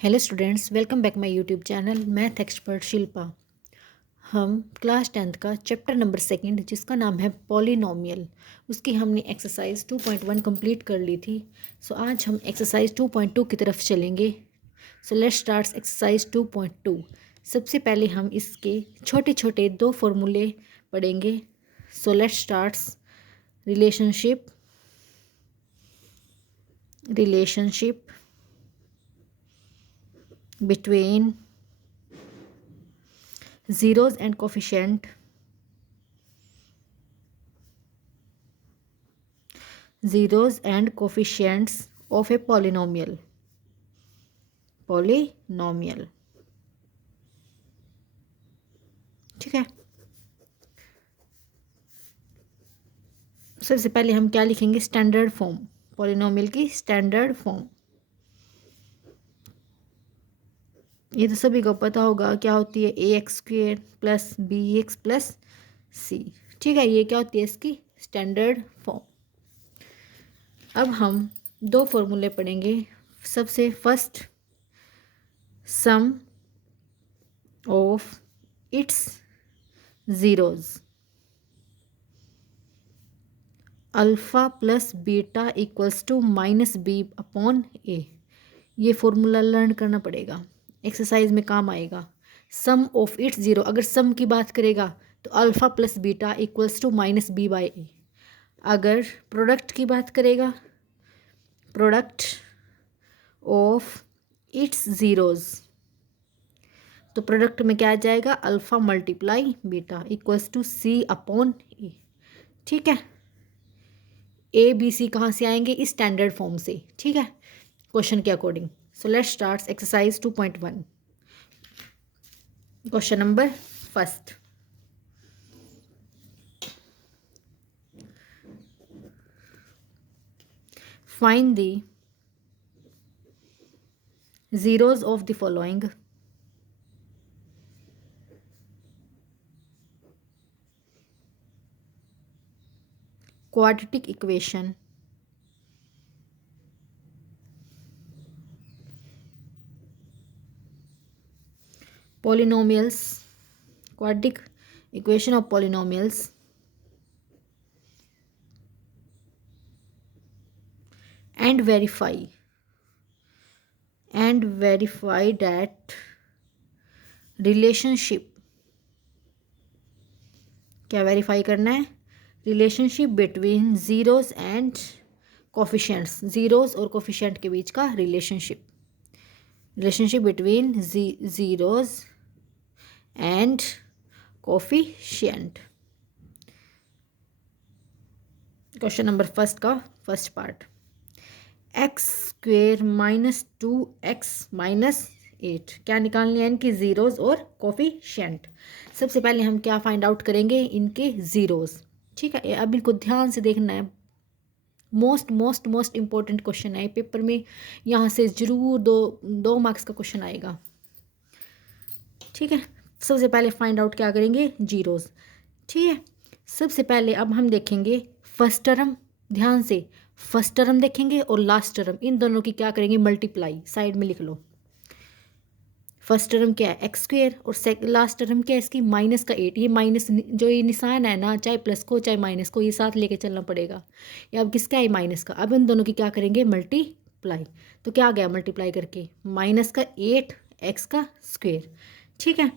Hello students, welcome back my YouTube channel math expert Shilpa. हम class 10th का chapter number 2 जिसका नाम है पॉलिनोमियल, उसकी हमने एक्सरसाइज 2.1 कंप्लीट कर ली थी। सो आज हम एक्सरसाइज 2.2 की तरफ चलेंगे। So let's start exercise 2.2। सबसे पहले हम इसके छोटे छोटे दो फॉर्मूले पढ़ेंगे। So let's start relationship between zeros and coefficients of a polynomial ठीक है। सबसे पहले हम क्या लिखेंगे? स्टैंडर्ड फॉर्म, पॉलिनोमियल की स्टैंडर्ड फॉर्म। ये तो सभी को पता होगा क्या होती है, ax² plus bx plus c। ठीक है, ये क्या होती है? इसकी स्टैंडर्ड फॉर्म। अब हम दो फॉर्मूले पढ़ेंगे। सबसे first, sum of its zeros alpha plus beta equals to minus B upon A. ये फॉर्मूला लर्न करना पड़ेगा, एक्सरसाइज में काम आएगा। सम ऑफ इट्स ज़ीरो, अगर सम की बात करेगा तो alpha plus beta equals to minus B by A. अगर प्रोडक्ट की बात करेगा, प्रोडक्ट ऑफ इट्स ज़ीरोज़, तो प्रोडक्ट में क्या आ जाएगा? Alpha multiply beta equals to C upon A. ठीक है, ए बी सी कहाँ से आएंगे? इस स्टैंडर्ड फॉर्म से। ठीक है, क्वेश्चन के according. So let's start exercise 2.1। Question number first, find the zeros of the following quadratic equation polynomials, quadratic equation of polynomials and verify that relationship, क्या verify करना है? Relationship between zeros and coefficients, zeros और coefficient के बीच का relationship between zeros and coefficient. Question number first का first part, x² minus 2x minus 8, क्या निकालनी है? इनकी ज़ीरोज़ और कोफिशिएंट। सबसे पहले हम क्या फाइंड आउट करेंगे? इनके ज़ीरोज़। ठीक है, अब इनको ध्यान से देखना है। मोस्ट इम्पोर्टेंट क्वेश्चन है पेपर में, यहाँ से ज़रूर दो मार्क्स का क्वेश्चन आएगा। ठीक है, सबसे पहले फाइंड आउट क्या करेंगे? जीरोज़। ठीक है, सबसे पहले अब हम देखेंगे फर्स्ट टर्म। ध्यान से फर्स्ट टर्म देखेंगे और लास्ट टर्म, इन दोनों की क्या करेंगे? मल्टीप्लाई। साइड में लिख लो। फर्स्ट टर्म क्या है? x² और लास्ट टर्म क्या है इसकी? माइनस का 8। ये माइनस जो ये निशान है ना, चाहे प्लस को चाहे माइनस को, ये साथ लेके चलना पड़ेगा। ये अब किसका है? माइनस का। अब इन दोनों की क्या करेंगे? मल्टीप्लाई। तो क्या आ गया मल्टीप्लाई करके? माइनस का 8x का स्क्वेयर। ठीक है,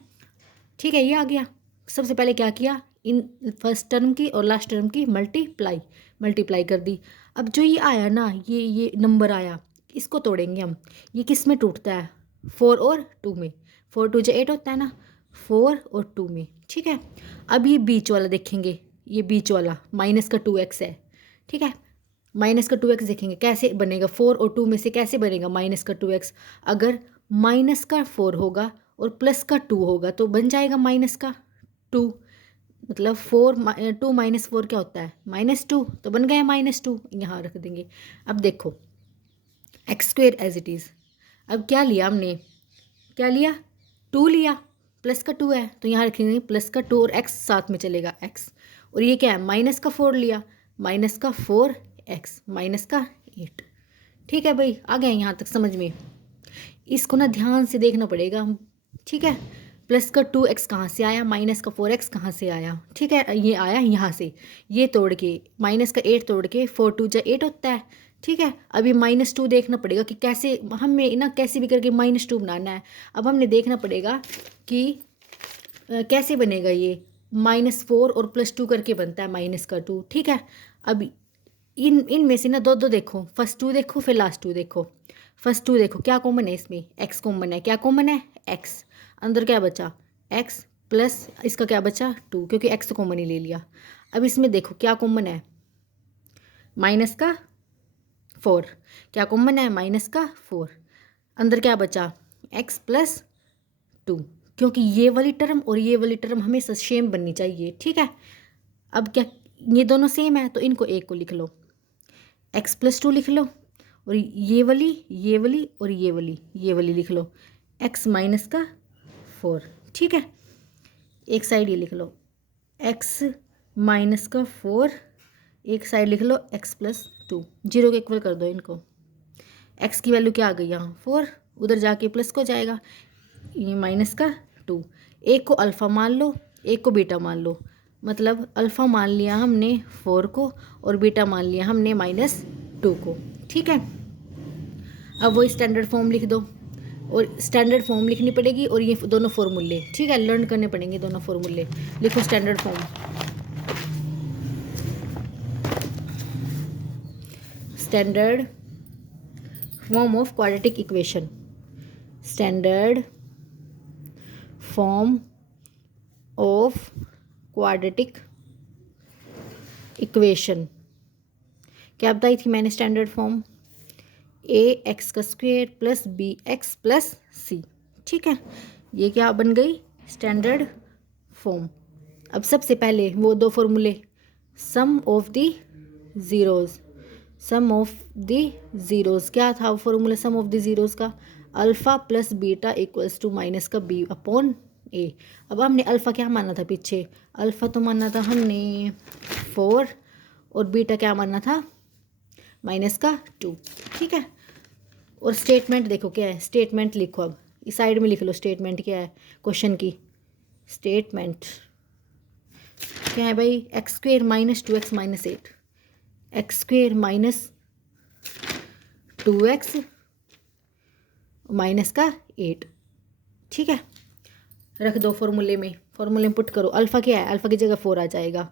ये आ गया। सबसे पहले क्या किया? इन फर्स्ट टर्म की और लास्ट टर्म की मल्टीप्लाई कर दी। अब जो ये आया ना, ये नंबर आया, इसको तोड़ेंगे हम। ये किस में टूटता है? 4 और 2 में। 4 2 8 होता है ना, 4 और 2 में। ठीक है, अब ये बीच वाला देखेंगे, ये बीच वाला माइनस का 2x है। ठीक है, माइनस का 2x देखेंगे कैसे बनेगा? 4 और 2 में से कैसे बनेगा माइनस का 2x? अगर माइनस का 4 होगा और प्लस का 2 होगा तो बन जाएगा माइनस का 2। मतलब 2 माइनस 4 क्या होता है? -2। तो बन गया -2, यहाँ रख देंगे। अब देखो x² एज इट इज़। अब क्या लिया हमने? क्या लिया? 2 लिया, प्लस का 2 है तो यहाँ रखेंगे प्लस का 2 और x साथ में चलेगा x। और ये क्या है? माइनस का 4 लिया, माइनस का 4x माइनस का 8। ठीक है भाई, आ गया यहाँ तक समझ में? इसको ना ध्यान से देखना पड़ेगा, ठीक है। प्लस का 2x कहाँ से आया, माइनस का 4x कहाँ से आया, ठीक है। ये आया यहाँ से, ये तोड़ के माइनस का 8 तोड़ के 4 2 जा 8 होता है, ठीक है। अभी -2 देखना पड़ेगा कि कैसे हमें ना कैसे भी करके -2 बनाना है। अब हमने देखना पड़ेगा कि कैसे बनेगा ये। -4 और +2 करके बनता है -2, ठीक है। अब इनमें से ना दो दो देखो, फर्स्ट 2 देखो फिर लास्ट 2 देखो। फर्स्ट 2 देखो क्या कॉमन है इसमें, x कॉमन है। क्या कॉमन है, x। अंदर क्या बचा, x प्लस इसका क्या बचा 2, क्योंकि x कॉमन ही ले लिया। अब इसमें देखो क्या कॉमन है, -4। क्या कॉमन है, -4। अंदर क्या बचा, x प्लस 2, क्योंकि ये वाली टर्म और ये वाली टर्म हमेशा सेम बननी चाहिए, ठीक है। अब क्या, ये दोनों सेम है तो इनको एक को लिख लो, x प्लस 2 लिख लो, और ये वाली और ये वाली लिख लो, x माइनस का 4, ठीक है। एक साइड ये लिख लो x माइनस का 4, एक साइड लिख लो x प्लस 2। 0 के इक्वल कर दो इनको। x की वैल्यू क्या आ गई यहाँ 4, उधर जाके प्लस को जाएगा, ये माइनस का 2। एक को अल्फ़ा मान लो, एक को बीटा मान लो, मतलब अल्फ़ा मान लिया हमने 4 को और बीटा मान लिया हमने -2 को, ठीक है। अब वो स्टैंडर्ड फॉर्म लिख दो, और स्टैंडर्ड फॉर्म लिखनी पड़ेगी, और ये दोनों फॉर्मूले, ठीक है, लर्न करने पड़ेंगे दोनों फॉर्मूले। लिखो standard form, standard form of quadratic equation, standard form of quadratic equation. क्या बताई थी मैंने standard form, ax² plus bx plus c, ठीक है। ये क्या बन गई स्टैंडर्ड फॉर्म। अब सबसे पहले वो दो फॉर्मूले, sum of the zeros, sum of the zeros क्या था वो formula sum of the zeros का, alpha plus beta equals to minus का b अपॉन a। अब हमने अल्फ़ा क्या माना था पीछे, अल्फ़ा तो माना था हमने 4, और बीटा क्या माना था -2, ठीक है। और स्टेटमेंट देखो क्या है, स्टेटमेंट लिखो। अब इस साइड में लिख लो स्टेटमेंट क्या है क्वेश्चन की। स्टेटमेंट क्या है भाई, x² minus 2x minus 8, x² minus 2x minus का 8, ठीक है। रख दो फॉर्मूले में, फॉर्मूले में पुट करो। अल्फ़ा क्या है, अल्फ़ा की जगह 4 आ जाएगा,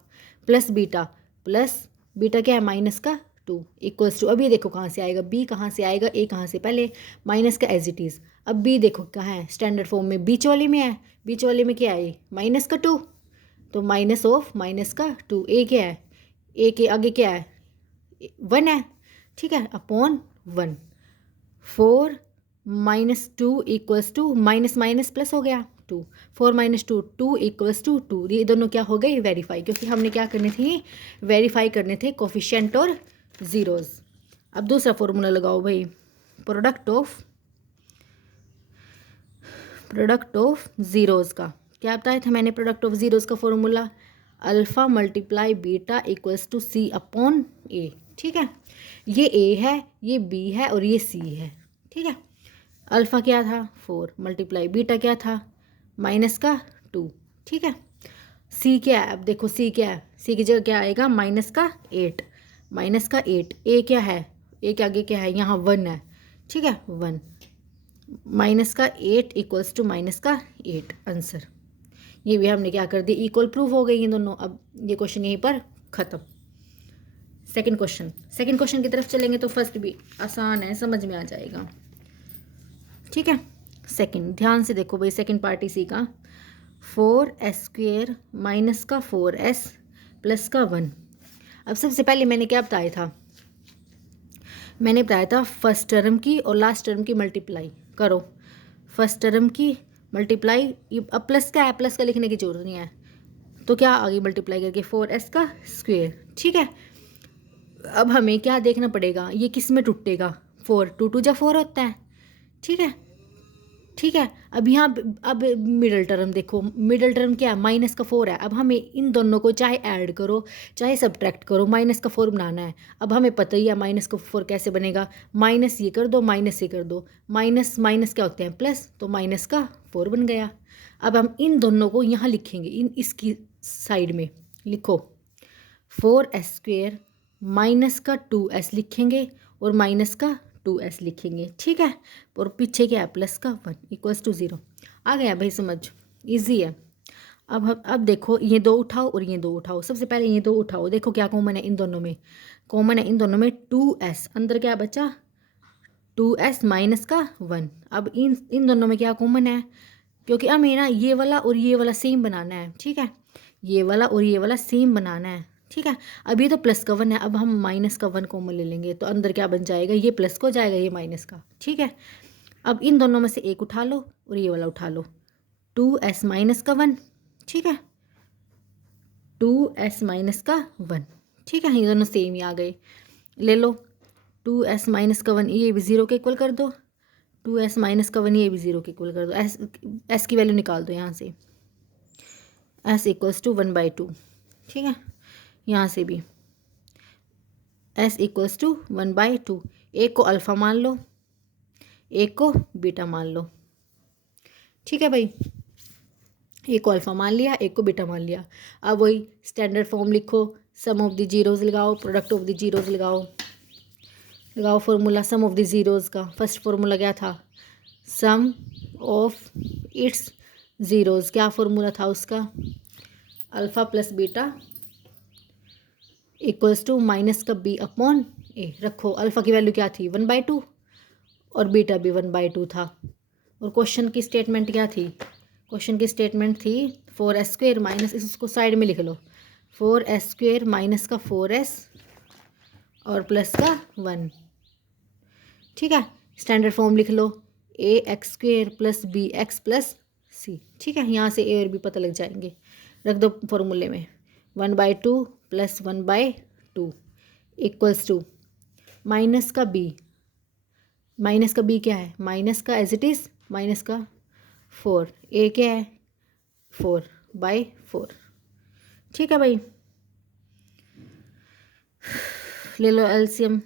प्लस बीटा क्या है -2 इक्वल्स टू, अब ये देखो कहाँ से आएगा, b कहाँ से आएगा, a कहाँ से, पहले माइनस का एज इट इज़। अब b देखो कहाँ है, स्टैंडर्ड फॉर्म में बीच वाले में है, बीच वाले में क्या है -2, तो माइनस ऑफ -2, a क्या है, a के आगे क्या है 1 है, ठीक है, upon 1। 4 -2 equals to minus minus plus हो गया 2, 4 -2 2 इक्वल्स टू 2। ये दोनों क्या हो गए वेरीफाई, क्योंकि हमने क्या करने थे, वेरीफाई करने थे कोफिशिएंट और ज़ीरोज़। अब दूसरा फॉर्मूला लगाओ भाई, प्रोडक्ट ऑफ ज़ीरोज़ का क्या बताया था मैंने, प्रोडक्ट ऑफ ज़ीरोज़ का formula alpha multiply beta equals to c upon a, ठीक है। ये a है, ये b है और ये c है, ठीक है। अल्फ़ा क्या था 4 मल्टीप्लाई बीटा क्या था -2, ठीक है। c क्या है, अब देखो c क्या है, c की जगह क्या आएगा -8, a क्या है, a के आगे क्या है यहाँ 1 है, ठीक है 1, -8 इक्वल्स टू -8 आंसर। ये भी हमने क्या कर दी, इक्वल प्रूव हो गई ये दोनों। अब ये क्वेश्चन यहीं पर ख़त्म। सेकंड क्वेश्चन की तरफ चलेंगे तो फर्स्ट भी आसान है, समझ में आ जाएगा, ठीक है। सेकंड ध्यान से देखो भाई, सेकंड पार्ट इसी का, 4s² माइनस का 4s प्लस का 1। अब सबसे पहले मैंने क्या बताया था, मैंने बताया था फर्स्ट टर्म की और लास्ट टर्म की मल्टीप्लाई करो, फर्स्ट टर्म की मल्टीप्लाई। अब प्लस का है, प्लस का लिखने की जरूरत नहीं है, तो क्या आगे मल्टीप्लाई करके 4s का स्क्वेयर, ठीक है। अब हमें क्या देखना पड़ेगा, ये किस में टूटेगा, 4 2 2 जा 4 होता है, ठीक है, ठीक है। अब यहाँ अब मिडल टर्म देखो, मिडल टर्म क्या है, -4 है। अब हमें इन दोनों को चाहे ऐड करो चाहे सब्ट्रैक्ट करो, -4 बनाना है। अब हमें पता ही है -4 कैसे बनेगा, माइनस ये कर दो, माइनस ये कर दो, माइनस माइनस क्या होते हैं प्लस, तो -4 बन गया। अब हम इन दोनों को यहाँ लिखेंगे, इसकी साइड में लिखो 4s² -2s लिखेंगे और -2s लिखेंगे, ठीक है। और पीछे क्या है, +1 = 0। आ गया भाई समझ, इजी है। अब देखो ये 2 उठाओ और ये 2 उठाओ। सबसे पहले ये 2 उठाओ, देखो क्या कॉमन है इन दोनों में, कॉमन है इन दोनों में 2s, अंदर क्या बचा 2s -1। अब इन दोनों में क्या कॉमन है, क्योंकि हमें ना ये वाला और ये वाला सेम बनाना है, ठीक है। ये वाला और ये वाला सेम बनाना है, ठीक है। अब ये तो +1 है, अब हम -1 कॉमन ले लेंगे, तो अंदर क्या बन जाएगा, ये प्लस को जाएगा, ये माइनस का, ठीक है। अब इन दोनों में से एक उठा लो और ये वाला उठा लो, 2s -1, ठीक है, 2s -1, ठीक है। ये दोनों सेम ही आ गए। ले लो 2s -1, ये भी 0 के इक्वल कर दो, 2s -1 ये भी 0 के इक्वल कर दो। s की वैल्यू निकाल दो यहाँ से, s = 1/2, ठीक है। यहाँ से भी s = 1/2। एक को अल्फ़ा मान लो, एक को बीटा मान लो, ठीक है भाई। एक को अल्फ़ा मान लिया, एक को बीटा मान लिया। अब वही स्टैंडर्ड फॉर्म लिखो, सम ऑफ द जीरोज़ लगाओ, प्रोडक्ट ऑफ द जीरोज़ लगाओ formula sum of the zeros का। फर्स्ट फार्मूला क्या था, सम ऑफ इट्स ज़ीरोज़। क्या फार्मूला था उसका, अल्फ़ा + बीटा = -b/a। रखो अल्फ़ा की वैल्यू क्या थी 1/2 और बीटा भी 1/2 था। और क्वेश्चन की स्टेटमेंट क्या थी, क्वेश्चन की स्टेटमेंट थी 4s² माइनस, इसको साइड में लिख लो, 4s² -4s और +1, ठीक है। स्टैंडर्ड फॉर्म लिख लो, ax² + bx + c, ठीक है। यहाँ से a और b पता लग जाएंगे, रख दो फॉर्मूले में, 1/2 + 1/2 = माइनस का b क्या है, माइनस का एज इट इज़ -4, a क्या है 4/4, ठीक है भाई। ले लो एलसीएम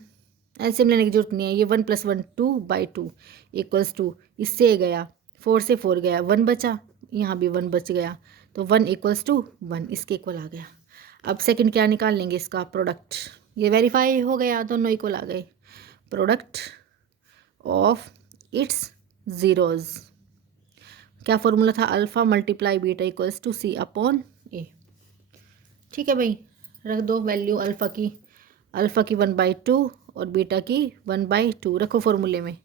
लेने की जरूरत नहीं है, ये 1 + 1 2/2 = इससे ये गया 4 से 4 गया 1 बचा, यहाँ भी 1 बच गया, तो 1 = 1 इसके इक्वल आ गया। अब सेकंड क्या निकाल लेंगे, इसका प्रोडक्ट। ये वेरीफाई हो गया, दोनों इक्वल आ गए। प्रोडक्ट ऑफ इट्स ज़ीरोज़, क्या फॉर्मूला था, अल्फ़ा × बीटा = c/a, ठीक है भाई। रख दो वैल्यू अल्फ़ा की 1/2 और बीटा की 1/2 रखो फॉर्मूले में,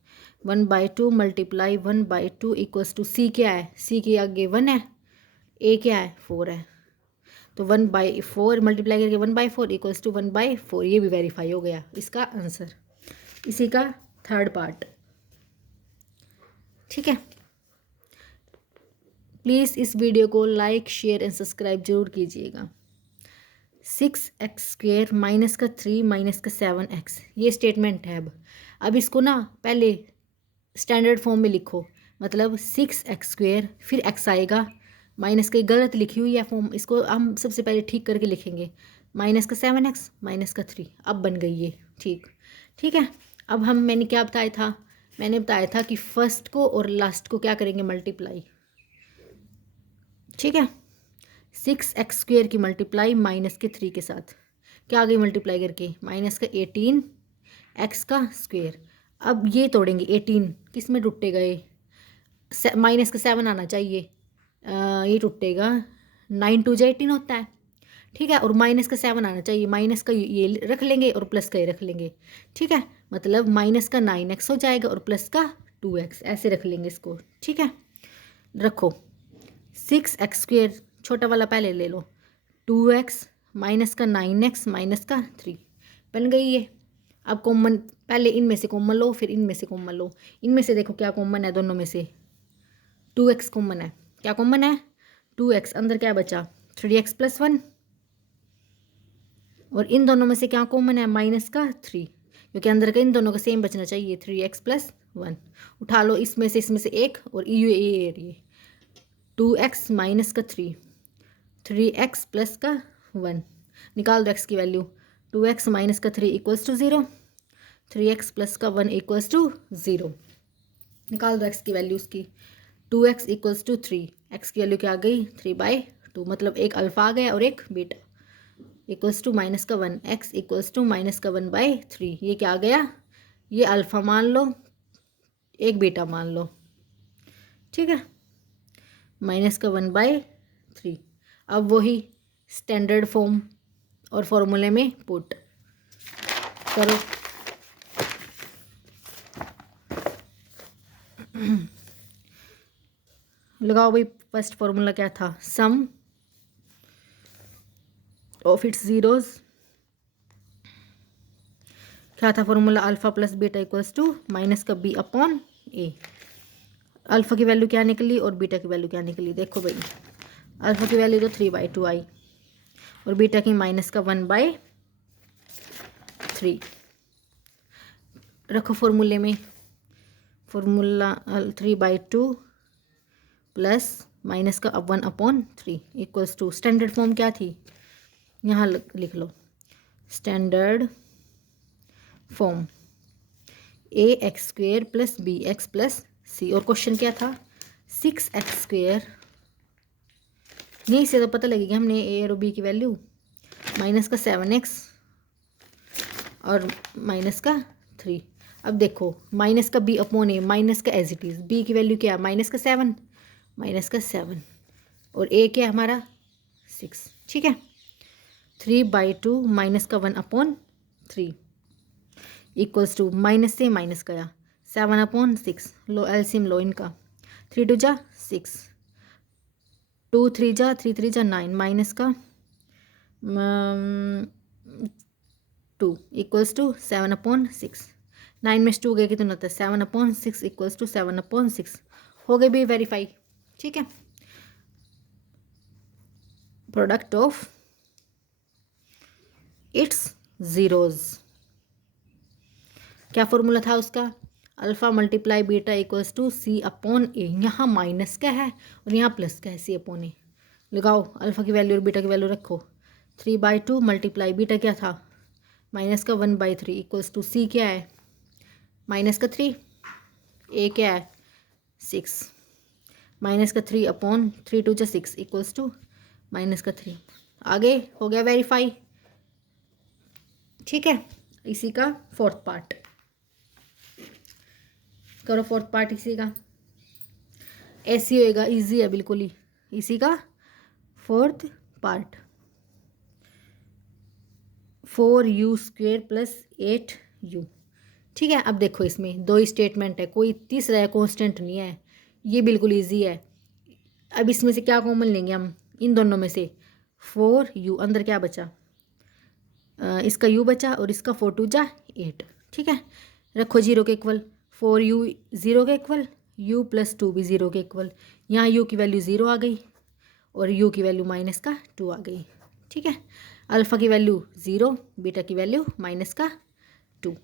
1/2 × 1/2 = c क्या है, c के आगे 1 है, a क्या है 4 है, तो 1/4 मल्टीप्लाई करके 1/4 = 1/4। ये भी वेरीफाई हो गया इसका आंसर, इसी का थर्ड पार्ट, ठीक है। प्लीज़ इस वीडियो को लाइक शेयर एंड सब्सक्राइब जरूर कीजिएगा। 6x² -3 -7x, ये स्टेटमेंट है। अब इसको ना पहले स्टैंडर्ड फॉर्म में लिखो, मतलब 6x² फिर x आएगा, माइनस की गलत लिखी हुई है फॉर्म, इसको हम सबसे पहले ठीक करके लिखेंगे, -7x -3। अब बन गई ये, ठीक है। अब मैंने क्या बताया था, मैंने बताया था कि फर्स्ट को और लास्ट को क्या करेंगे, मल्टीप्लाई, ठीक है। 6x² की मल्टीप्लाई -3 के साथ क्या आ गई, मल्टीप्लाई करके -18 x का स्क्वेयर। अब ये तोड़ेंगे, 18 किस में टूटेगा, ये -7 आना चाहिए, ये टूटेगा 9 2 18 होता है, ठीक है। और -7 आना चाहिए, माइनस का ये रख लेंगे और प्लस का ये रख लेंगे, ठीक है। मतलब -9x हो जाएगा और प्लस का 2x, ऐसे रख लेंगे इसको, ठीक है। रखो 6x² छोटा वाला पहले ले लो, 2x -9x -3 बन गई ये। अब कॉमन, पहले इनमें से कॉमन लो फिर इनमें से कॉमन लो। इनमें से देखो क्या कॉमन है, दोनों में से 2x कॉमन है। क्या कॉमन है, 2x, अंदर क्या बचा 3x + 1, और इन दोनों में से क्या कॉमन है, -3, क्योंकि अंदर का इन दोनों का सेम बचना चाहिए, 3x + 1 उठा लो, इसमें से एक और ये 2x माइनस का 3x प्लस का 1 निकाल दो x की वैल्यू। 2x माइनस का 3 इक्वल्स टू 0, 3x प्लस का 1 इक्वल्स टू 0। निकाल दो x की वैल्यू उसकी। 2x इक्वल्स टू 3, x की वैल्यू क्या आ गई 3/2, मतलब एक अल्फ़ा आ गया और एक बीटा। इक्वल्स टू माइनस का 1, x इक्वल्स टू माइनस का 1/3, ये क्या आ गया, ये अल्फ़ा मान लो, एक बीटा मान लो, ठीक है, माइनस का 1/3। अब वही स्टैंडर्ड फॉर्म और फॉर्मूले में पुट करो। लगाओ भाई, फर्स्ट फॉर्मूला क्या था, सम ऑफ इट्स ज़ीरोज़, क्या था formula, alpha plus beta equals to minus का b अपॉन ए। अल्फ़ा की वैल्यू क्या निकली और बीटा की वैल्यू क्या निकली, देखो भाई, अल्फ़ा की वैल्यू तो 3/2 आई और बीटा की माइनस का 1/3 रखो फॉर्मूले में। फॉर्मूला 3/2 प्लस माइनस का 1/3 इक्वल्स टू, स्टैंडर्ड फॉर्म क्या थी, यहाँ लिख लो, standard form ax² plus bx plus c, और क्वेश्चन क्या था 6x², यहीं से तो पता लगेगा हमने a और b की वैल्यू, माइनस का 7x और माइनस का 3। अब देखो माइनस का b अपॉन ए, माइनस का एज इट इज़, b की वैल्यू क्या, माइनस का 7 और a क्या हमारा 6, ठीक है। 3/2 माइनस का 1/3 इक्वल्स टू, माइनस से माइनस गया, 7/6, लो एलसीएम लो इनका, 3 2 जा 6, 2 3 जा 3 3 जा 9, माइनस का 2 इक्वल्स टू 7/6, 9 में 2 गए कितना होता है 7/6 इक्वल्स टू 7/6, हो गए भी वेरीफाई, ठीक है। प्रोडक्ट ऑफ इट्स ज़ीरोज़, क्या फॉर्मूला था उसका, alpha multiply beta equals to C upon A, यहाँ माइनस का है और यहाँ प्लस का है, सी अपॉन ए। लगाओ अल्फ़ा की वैल्यू और बीटा की वैल्यू रखो, 3/2 मल्टीप्लाई बीटा क्या था माइनस का 1/3 इक्वल्स टू सी क्या है माइनस का 3, ए क्या है 6, माइनस का 3 अपॉन 3 2 6 इक्वल्स टू माइनस का 3। आगे हो गया वेरीफाई, ठीक है। इसी का फोर्थ पार्ट करो, फोर्थ पार्ट इसी का ऐसी होएगा, इजी है बिल्कुल ही, इसी का fourth part 4u² plus 8u, ठीक है। अब देखो इसमें दो ही स्टेटमेंट है, कोई तीसरा है कांस्टेंट नहीं है, ये बिल्कुल इजी है। अब इसमें से क्या कॉमन लेंगे हम, इन दोनों में से 4u, अंदर क्या बचा, इसका u बचा और इसका 4 2 जा 8, ठीक है। रखो 0 के इक्वल, 4u 0 के इक्वल, u प्लस 2 भी 0 के इक्वल, यहाँ u की वैल्यू 0 आ गई और u की वैल्यू माइनस का 2 आ गई, ठीक है। अल्फ़ा की वैल्यू 0, बीटा की वैल्यू माइनस का 2।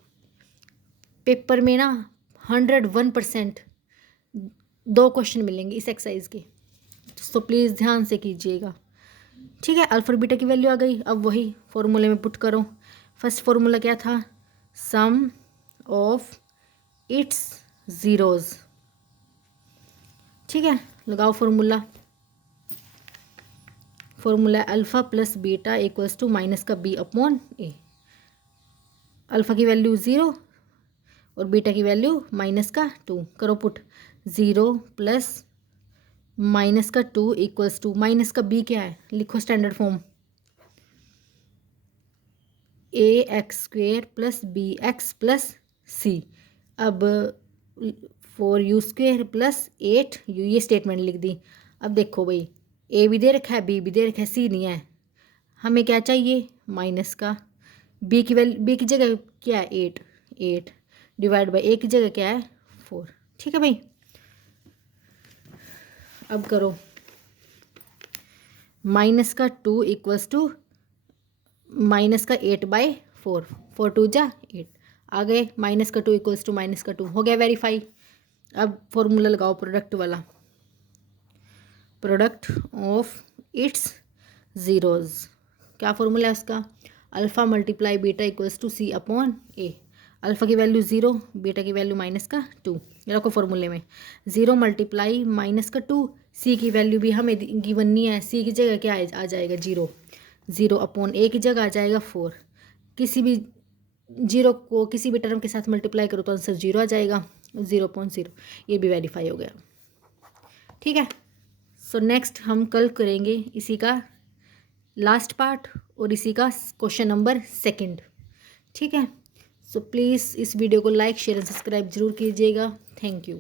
पेपर में ना 101% 2 क्वेश्चन मिलेंगे इस एक्सरसाइज के, तो प्लीज़ ध्यान से कीजिएगा, ठीक है। अल्फ़ा और बीटा की वैल्यू आ गई, अब वही फॉर्मूले में पुट करो। फर्स्ट फॉर्मूला क्या था, सम ऑफ इट्स ज़ीरोज़, ठीक है। लगाओ formula, formula alpha plus beta equals to minus का b अपॉन ए। अल्फ़ा की वैल्यू 0 और बीटा की वैल्यू माइनस का 2, करो पुट, 0 प्लस माइनस का 2 इक्वल्स टू, माइनस का b क्या है, लिखो standard form, ax² plus bx plus c। अब 4u² प्लस 8u, ये स्टेटमेंट लिख दी। अब देखो भाई, a भी दे रखा है, b भी दे रखा है, c नहीं है, हमें क्या चाहिए माइनस का, b की वैल्यू, b की जगह क्या है 8 डिवाइड बाई a की जगह क्या है 4, ठीक है भाई। अब करो, माइनस का 2 इक्वल्स टू माइनस का 8/4, 4 2 जा 8। आगे माइनस का 2 इक्वल्स टू माइनस का 2 हो गया वेरीफाई। अब फॉर्मूला लगाओ प्रोडक्ट वाला, प्रोडक्ट ऑफ इट्स ज़ीरोज़। क्या फॉर्मूला है उसका? Alpha multiply beta equals to C upon a. Alpha की वैल्यू 0, बीटा की वैल्यू -2। ये रखो फॉर्मूले में 0 मल्टीप्लाई -2, सी की वैल्यू भी हमें गिवन नहीं है, सी की जगह क्या आ जाएगा 0, 0 अपॉन ए की जगह आ जाएगा 4। किसी भी 0 को किसी भी टर्म के साथ मल्टीप्लाई करो तो आंसर 0 आ जाएगा, 0.0। ये भी वेरीफाई हो गया। ठीक है, सो नेक्स्ट हम कल करेंगे इसी का लास्ट पार्ट और इसी का क्वेश्चन नंबर 2। ठीक है, सो प्लीज़ इस वीडियो को लाइक शेयर एंड सब्सक्राइब जरूर कीजिएगा। Thank you.